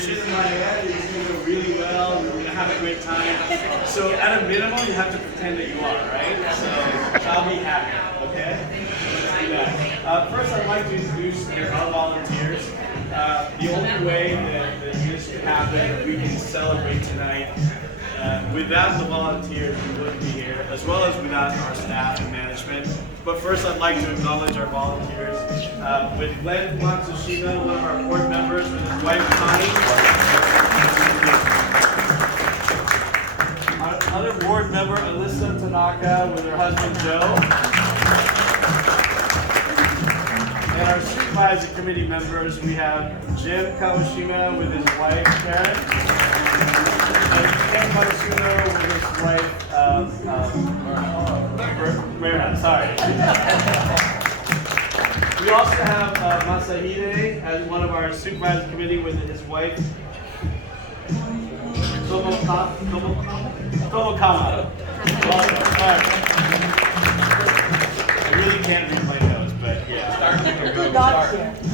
vision in my head is going to go really well. We're going to have a great time. So at a minimum, you have to pretend that you are, right? So I'll be happy, okay? Let's do that. First, I'd like to introduce our volunteers. The only way that this could happen, that we can celebrate tonight, without the volunteers, we wouldn't be here, as well as without our staff and management. But first, I'd like to acknowledge our volunteers. With Glenn Matsushima, one of our board members, with his wife Connie. Our other board member, Alyssa Tanaka, with her husband Joe. And our supervisory committee members, we have Jim Kawashima with his wife Karen. And Ken Matsuno with his wife, sorry. We also have Masahide as one of our supervisory committee with his wife, Tomokama. I really can't read my notes, but yeah.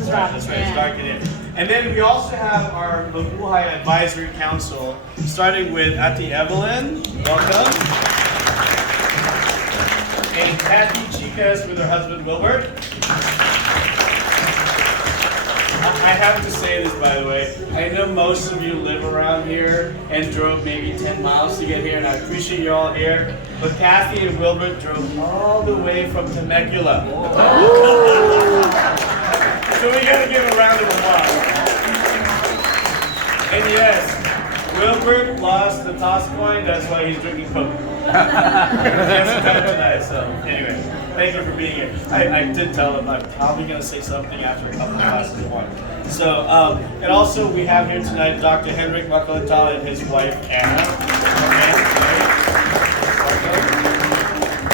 That's right, start it in. And then we also have our Mabuhay Advisory Council, starting with Ati Evelyn, welcome. And Kathy Chicas with her husband Wilbert. I have to say this, by the way. I know most of you live around here and drove maybe 10 miles to get here, and I appreciate you all here. But Kathy and Wilbert drove all the way from Temecula. So we gotta give a round of applause. And yes, Wilbert lost the toss coin, that's why he's drinking Coke. That's tonight, so anyway, thank you for being here. I did tell him I'm probably going to say something after a couple of glasses of wine. So, and also we have here tonight Dr. Henrik Makalata and his wife Anna.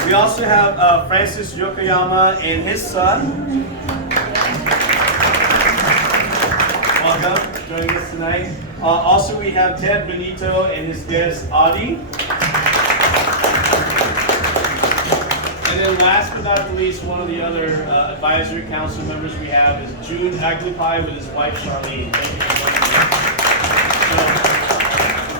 Okay. We also have Francis Yokoyama and his son. Welcome, joining us tonight. Also we have Ted Benito and his guest Audie. And then last but not least, one of the other advisory council members we have is June Aglipai with his wife Charlene. Thank you for joining us.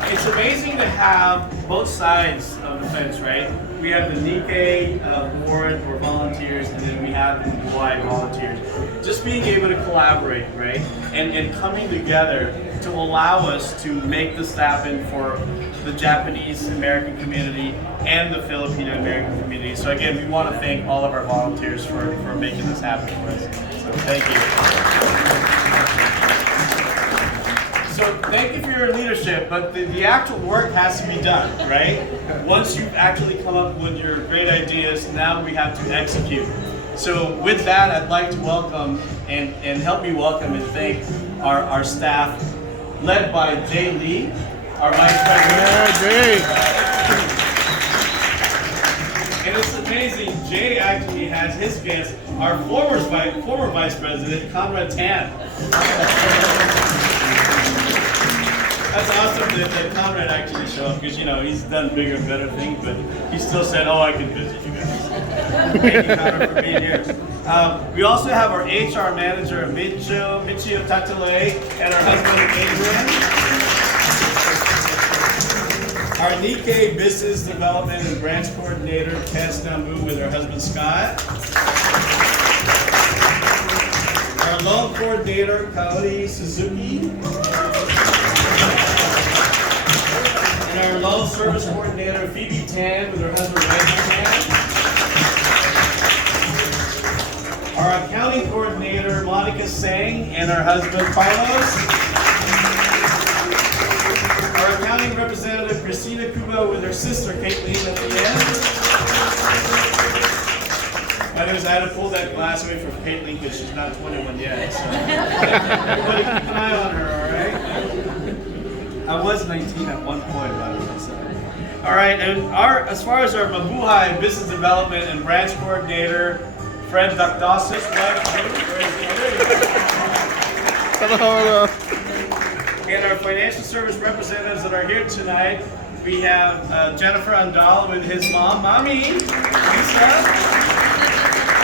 So, it's amazing to have both sides of the fence, right? We have the Nikkei board or volunteers, and then we have the Mabuhay volunteers. Just being able to collaborate, right? And coming together to allow us to make this happen for the Japanese American community and the Filipino American community. So again, we want to thank all of our volunteers for making this happen for us. So thank you. So thank you for your leadership, but the actual work has to be done, right? Once you've actually come up with your great ideas, now we have to execute. So with that, I'd like to welcome and help me welcome and thank our staff, led by Jay Lee, our Vice President. Yeah, Jay. And it's amazing, Jay actually has his guest, our former Vice President, Conrad Tan. That's awesome that Conrad actually showed up, because he's done bigger and better things, but he still said, "Oh, I can visit you guys." Thank you, Conrad, for being here. We also have our HR manager, Michio Tatale, and our husband, Adrian. Our Nikkei Business Development and Branch Coordinator, Tess Nambu, with her husband, Scott. Our Loan Coordinator, Kaori Suzuki. And our Loan Service Coordinator, Phoebe Tan, with her husband, Reggie Tan. Our Accounting Coordinator, Monica Sang, and her husband, Carlos. Our Accounting Representative, Christina Kubo, with her sister, Caitlin, at the end. I had to pull that glass away from Caitlin because she's not 21 yet. So. Everybody keep an eye on her, all right? I was 19 at one point, by the way. So. All right, and as far as our Mabuhay Business Development and Branch Coordinator, Fred Dakdos's wife, Hello. and our financial service representatives that are here tonight, we have Jennifer Andal with his mom, Mommy, Lisa.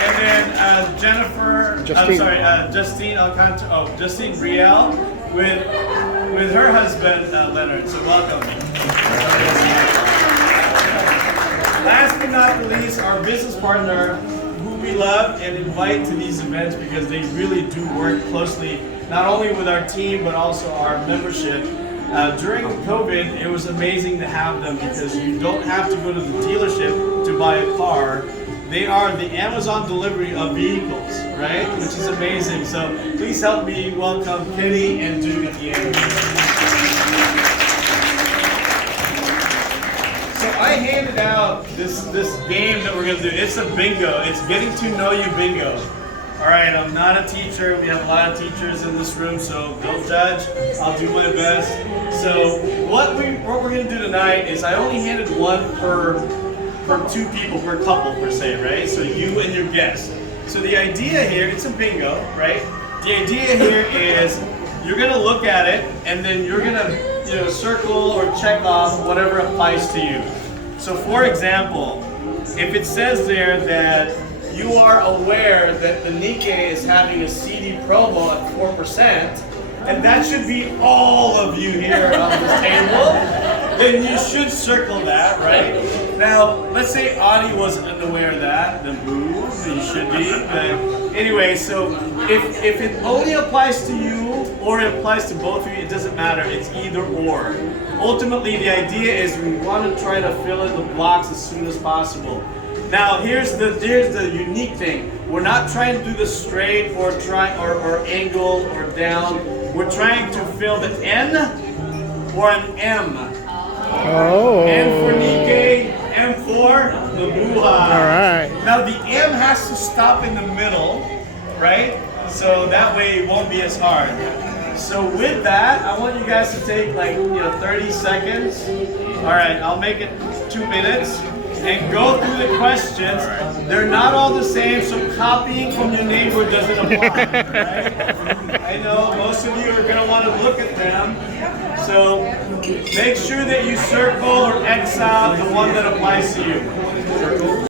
And then Justine Riel with with her husband, Leonard. So welcome. Last but not least, our business partner, who we love and invite to these events because they really do work closely, not only with our team, but also our membership. During COVID, it was amazing to have them because you don't have to go to the dealership to buy a car. They are the Amazon delivery of vehicles, right? Which is amazing. So please help me welcome Kenny and Duke at the end. So I handed out this game that we're gonna do. It's a bingo. It's getting to know you bingo. All right, I'm not a teacher. We have a lot of teachers in this room, so don't judge. I'll do my best. So what we're gonna do tonight is I only handed one per two people, per couple per se, right? So you and your guest. So the idea here, it's a bingo, right? The idea here is you're gonna look at it and then you're gonna circle or check off whatever applies to you. So for example, if it says there that you are aware that the Nikkei is having a CD promo at 4%, and that should be all of you here on this table, then you should circle that, right? Now, let's say Audie wasn't aware of that, then boo, you should be. But anyway, so if it only applies to you or it applies to both of you, it doesn't matter. It's either or. Ultimately, the idea is we want to try to fill in the blocks as soon as possible. Now, here's the unique thing. We're not trying to do this straight or angle or down. We're trying to fill the N or an M. Oh. N for Nikkei, M for Mabuhay. All right. Now the M has to stop in the middle, right? So that way it won't be as hard. So with that, I want you guys to take like 30 seconds. All right, I'll make it 2 minutes. And go through the questions. They're not all the same, so copying from your neighbor doesn't apply. Right? I know most of you are going to want to look at them. So make sure that you circle or X out the one that applies to you. Circle.